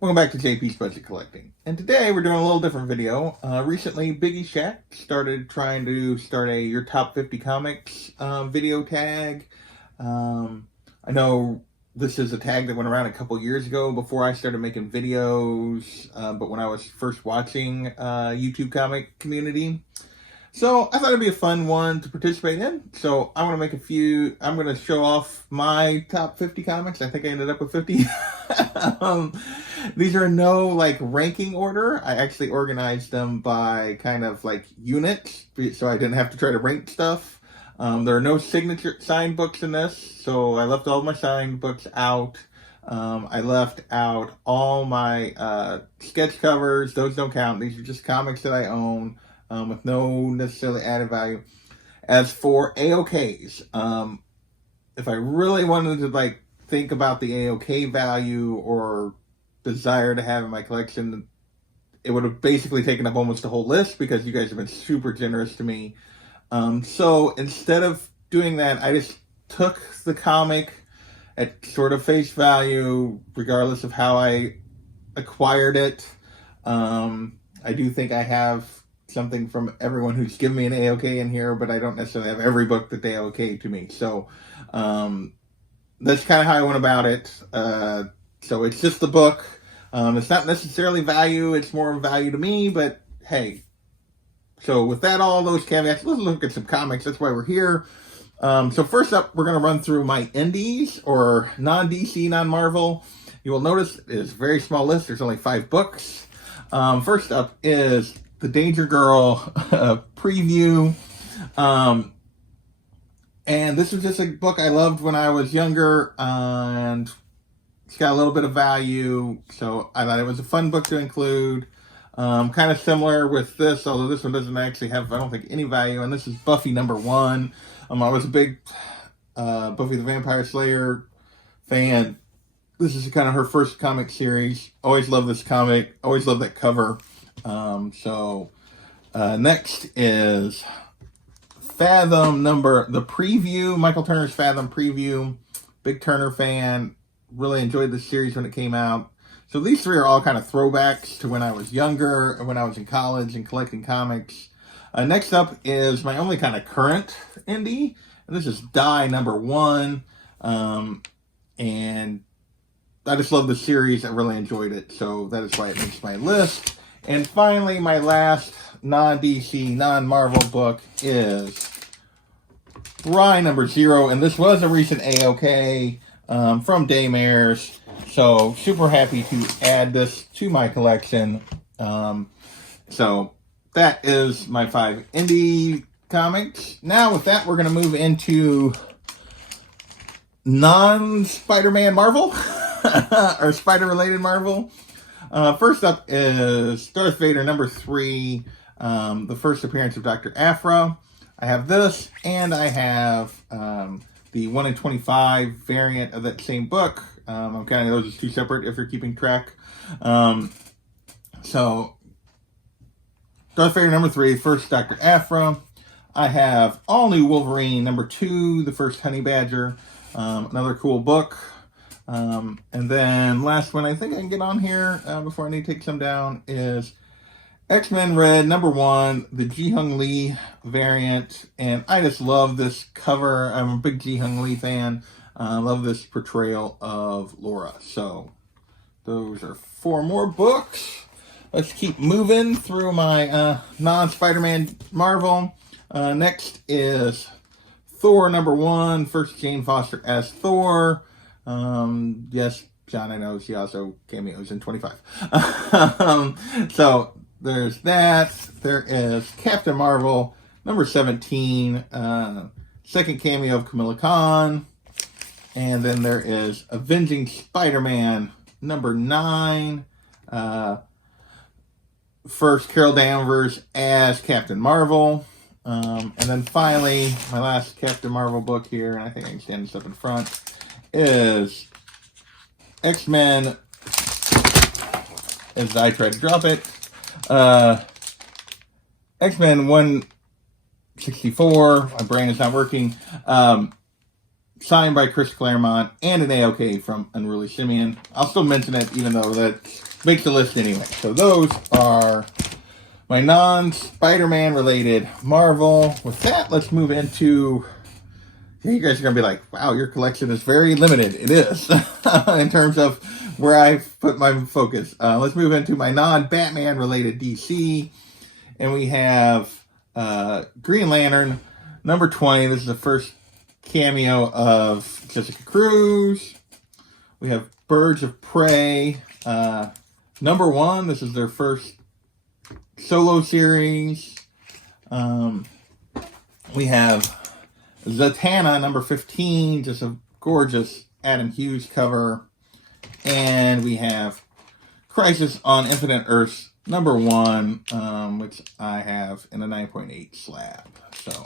Welcome back to JP's Budget Collecting. And today we're doing a little different video. Recently, Biggie Shack started trying to start a Your Top 50 Comics video tag. I know this is a tag that went around a couple years ago before I started making videos, but when I was first watching YouTube comic community. So I thought it'd be a fun one to participate in. So I want to make a few. I'm going to show off my top 50 comics. I think I ended up with 50. These are no like ranking order. I actually organized them by kind of like units, so I didn't have to try to rank stuff. There are no signature signed books in this, so I left all my signed books out. I left out all my sketch covers. Those don't count. These are just comics that I own. With no necessarily added value. As for AOKs, if I really wanted to like think about the AOK value or desire to have in my collection, it would have basically taken up almost the whole list because you guys have been super generous to me. So instead of doing that, I just took the comic at sort of face value, regardless of how I acquired it. I do think I have something from everyone who's given me an AOK in here, but I don't necessarily have every book that they AOK to me. So that's kind of how I went about it. So it's just the book. It's not necessarily value. It's more value to me, but hey. So with that, all those caveats, let's look at some comics. That's why we're here. So first up, we're going to run through my indies or non-DC, non-Marvel. You will notice it's a very small list. There's only 5 books. First up is the Danger Girl preview. And this was just a book I loved when I was younger, and it's got a little bit of value, so I thought it was a fun book to include. Kind of similar with this, although this one doesn't actually have, I don't think, any value, and this is Buffy #1. I was a big Buffy the Vampire Slayer fan. This is kind of her first comic series. Always loved this comic, always loved that cover. Next is Fathom the preview, Michael Turner's Fathom preview. Big Turner fan, really enjoyed this series when it came out. So these 3 are all kind of throwbacks to when I was younger, when I was in college and collecting comics. Next up is my only kind of current indie, and this is Die #1. And I just love the series, I really enjoyed it, so that is why it makes my list. And finally, my last non-DC, non-Marvel book is Rye #0, and this was a recent AOK from Daymares, so super happy to add this to my collection. So that is my 5 indie comics. Now with that, we're going to move into non-Spider-Man Marvel, or Spider-related Marvel. First up is Darth Vader #3, the first appearance of Dr. Aphra. I have this, and I have the 1 in 25 variant of that same book. I'm counting those as 2 separate if you're keeping track. So, Darth Vader #3, first Dr. Aphra. I have All New Wolverine #2, the first Honey Badger. Another cool book. And then last one I think I can get on here before I need to take some down is X-Men Red #1, the Ji-Hung Lee variant. And I just love this cover. I'm a big Ji-Hung Lee fan. I love this portrayal of Laura. So those are 4 more books. Let's keep moving through my non-Spider-Man Marvel. Next is Thor #1, first Jane Foster as Thor. Yes, John, I know she also cameos in 25. So there's that. There is Captain Marvel #17, second cameo of Kamala Khan. And then there is Avenging Spider-Man #9, first Carol Danvers as Captain Marvel. And then finally, my last Captain Marvel book here, and I think I can stand this up in front, is X-Men, as I try to drop it, X-Men 164, my brain is not working, signed by Chris Claremont, and an AOK from Unruly Simeon. I'll still mention it, even though that's make the list anyway. So those are my non-Spider-Man related Marvel. With that, let's move into... You guys are going to be like, wow, your collection is very limited. It is, in terms of where I've put my focus. Let's move into my non-Batman related DC. And we have Green Lantern, number 20. This is the first cameo of Jessica Cruz. We have Birds of Prey, number 1. This is their first solo series. We have Zatanna, number 15, just a gorgeous Adam Hughes cover. And we have Crisis on Infinite Earths, number 1, which I have in a 9.8 slab. So,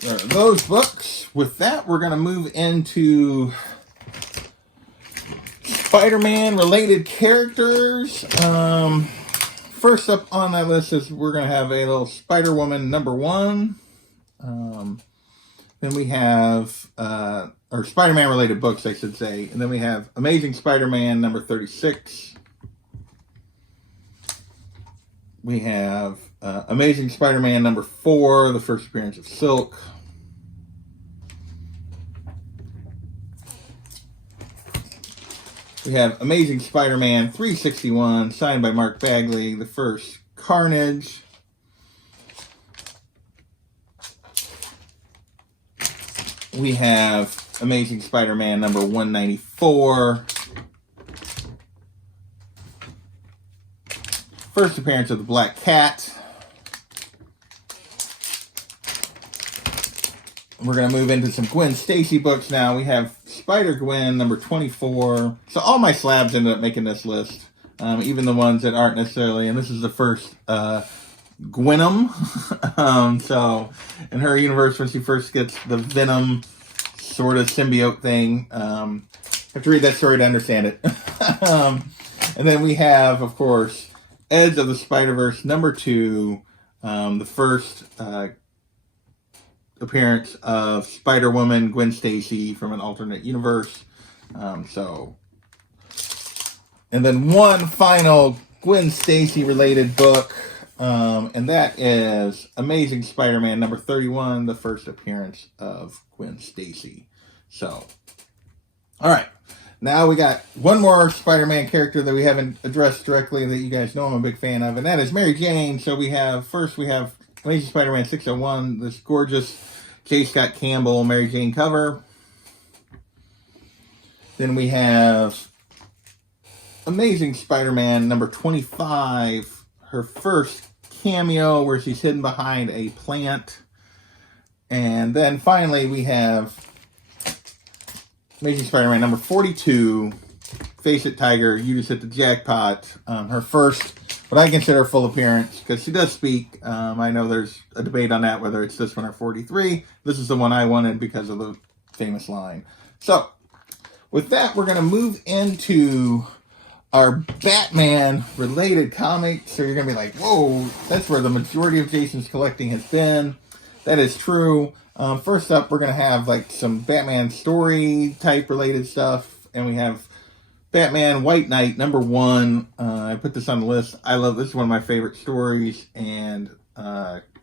there are those books. With that, we're going to move into Spider-Man related characters. First up on that list is we're going to have a little Spider-Woman, number 1. Then we have, or Spider-Man related books, I should say. And then we have Amazing Spider-Man number 36. We have Amazing Spider-Man number 4, the first appearance of Silk. We have Amazing Spider-Man 361, signed by Mark Bagley, the first Carnage. We have Amazing Spider-Man number 194. First appearance of the Black Cat. We're going to move into some Gwen Stacy books now. We have Spider-Gwen number 24. So all my slabs ended up making this list, even the ones that aren't necessarily. And this is the first Gwenum. So in her universe, when she first gets the Venom sort of symbiote thing, have to read that story to understand it. And then we have, of course, Edge of the Spider-Verse number 2, the first appearance of Spider-Woman Gwen Stacy from an alternate universe. And then one final Gwen Stacy related book, and that is Amazing Spider-Man number 31, the first appearance of Gwen Stacy. So, all right. Now we got one more Spider-Man character that we haven't addressed directly that you guys know I'm a big fan of, and that is Mary Jane. So we have Amazing Spider-Man 601, this gorgeous J. Scott Campbell Mary Jane cover. Then we have Amazing Spider-Man number 25, her first cameo where she's hidden behind a plant. And then finally we have Amazing Spider-Man number 42, Face It Tiger, You Just Hit the Jackpot. Her first, what I consider full appearance, because she does speak. I know there's a debate on that, whether it's this one or 43. This is the one I wanted because of the famous line. So, with that, we're going to move into our Batman-related comics. So you're going to be like, whoa, that's where the majority of Jason's collecting has been. That is true. First up, we're going to have like some Batman story type related stuff. And we have Batman White Knight number 1. I put this on the list. I love this. Is one of my favorite stories. And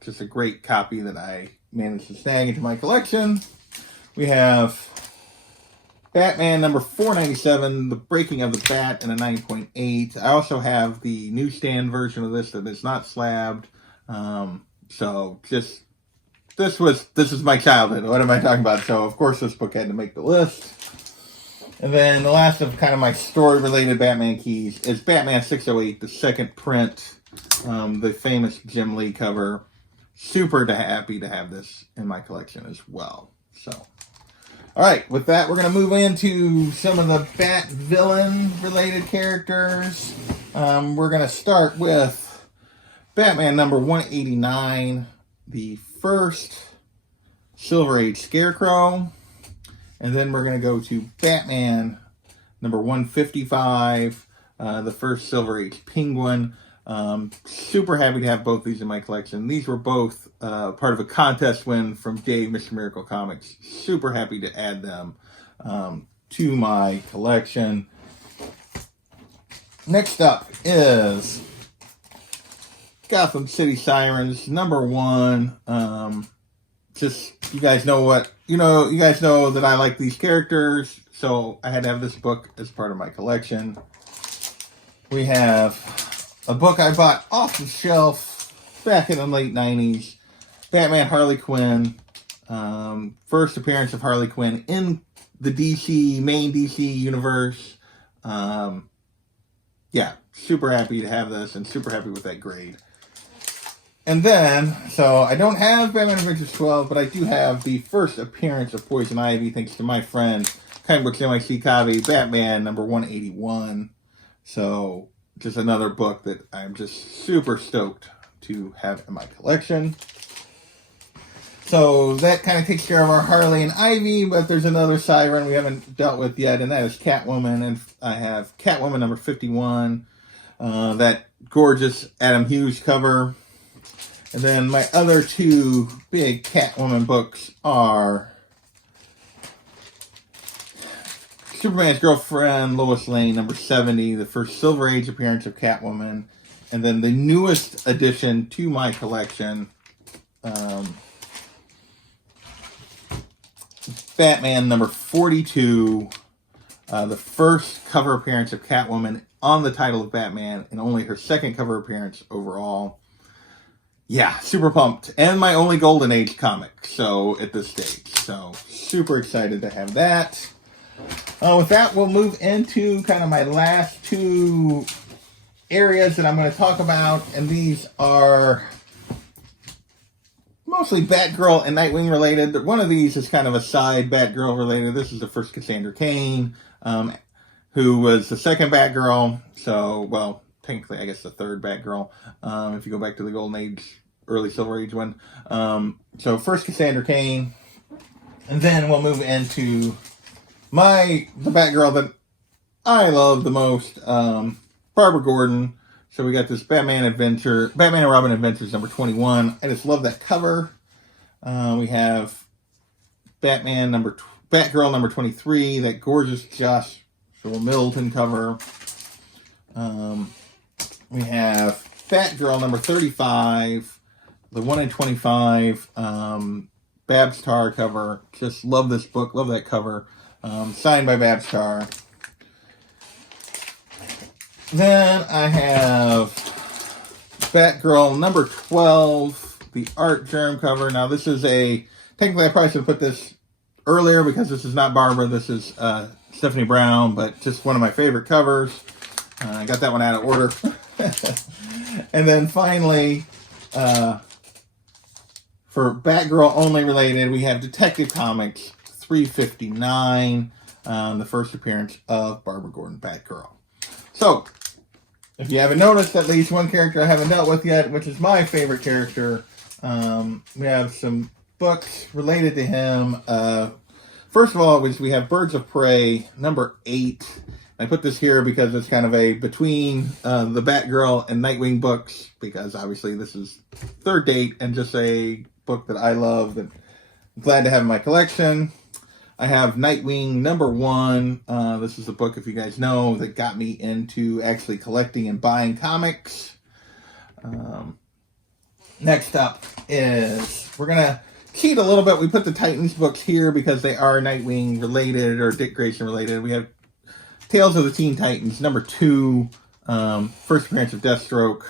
just a great copy that I managed to snag into my collection. We have Batman number 497, The Breaking of the Bat, in a 9.8. I also have the newsstand version of this that is not slabbed. So just... This is my childhood. What am I talking about? So, of course, this book had to make the list. And then the last of kind of my story-related Batman keys is Batman 608, the second print, the famous Jim Lee cover. Super happy to have this in my collection as well. So, all right, with that, we're going to move into some of the Bat villain-related characters. We're going to start with Batman number 189, the first Silver Age Scarecrow. And then we're going to go to Batman number 155, the first Silver Age Penguin. Super happy to have both these in my collection. These were both part of a contest win from Dave, Mr. Miracle Comics. Super happy to add them to my collection. Next up is Gotham City Sirens, #1. Just, you guys know you guys know that I like these characters, so I had to have this book as part of my collection. We have a book I bought off the shelf back in the late 90s, Batman Harley Quinn. First appearance of Harley Quinn in the main DC universe. Yeah, super happy to have this and super happy with that grade. And then, so I don't have Batman Adventures 12, but I do have the first appearance of Poison Ivy, thanks to my friend, Comic Books NYC Kavi, Batman #181. So, just another book that I'm just super stoked to have in my collection. So, that kind of takes care of our Harley and Ivy, but there's another Siren we haven't dealt with yet, and that is Catwoman. And I have Catwoman #51, that gorgeous Adam Hughes cover. And then my other two big Catwoman books are Superman's Girlfriend, Lois Lane, #70, the first Silver Age appearance of Catwoman. And then the newest addition to my collection, Batman #42, the first cover appearance of Catwoman on the title of Batman, and only her second cover appearance overall. Yeah, super pumped. And my only Golden Age comic, so at this stage. So, super excited to have that. With that, we'll move into kind of my last two areas that I'm going to talk about. And these are mostly Batgirl and Nightwing related. One of these is kind of a side Batgirl related. This is the first Cassandra Cain, who was the second Batgirl. So, well, technically, I guess the third Batgirl, if you go back to the Golden Age, early Silver Age one. So first Cassandra Cain, and then we'll move into the Batgirl that I love the most, Barbara Gordon. So we got this Batman and Robin Adventures #21. I just love that cover. We have Batgirl #23, that gorgeous Josh Middleton cover. We have Batgirl #35, the 1 in 25 Babs Tarr cover. Just love this book, love that cover. Signed by Babs Tarr. Then I have Batgirl #12, the Art Germ cover. Now this is technically I probably should have put this earlier because this is not Barbara, this is Stephanie Brown, but just one of my favorite covers. I got that one out of order. And then finally, for Batgirl only related, we have Detective Comics 359, the first appearance of Barbara Gordon Batgirl. So, if you haven't noticed, at least one character I haven't dealt with yet, which is my favorite character. We have some books related to him. First of all, we have Birds of Prey, #8. I put this here because it's kind of a between the Batgirl and Nightwing books, because obviously this is third date and just a book that I love that I'm glad to have in my collection. I have Nightwing #1. This is a book, if you guys know, that got me into actually collecting and buying comics. Next up is, we're going to cheat a little bit. We put the Titans books here because they are Nightwing related or Dick Grayson related. We have Tales of the Teen Titans #2, first appearance of Deathstroke.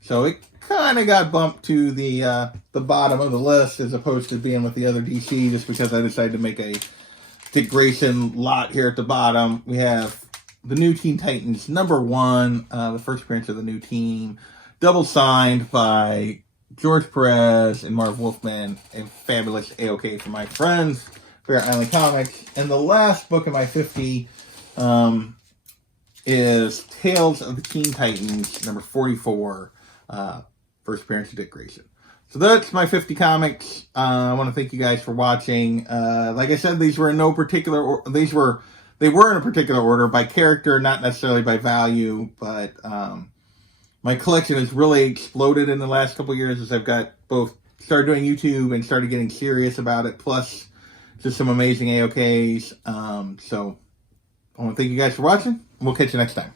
So it kind of got bumped to the bottom of the list as opposed to being with the other DC, just because I decided to make a Dick Grayson lot here at the bottom. We have the New Teen Titans #1, the first appearance of the new team, double signed by George Perez and Marv Wolfman, and fabulous AOK from my friends, Bear Island Comics. And the last book of my 50 is Tales of the Teen Titans #44, first appearance of Dick Grayson. So that's my 50 comics. I want to thank you guys for watching. Like I said, these were in no particular order. They were in a particular order by character, not necessarily by value, but my collection has really exploded in the last couple of years as I've got both started doing YouTube and started getting serious about it, plus just some amazing AOKs. So I want to thank you guys for watching. We'll catch you next time.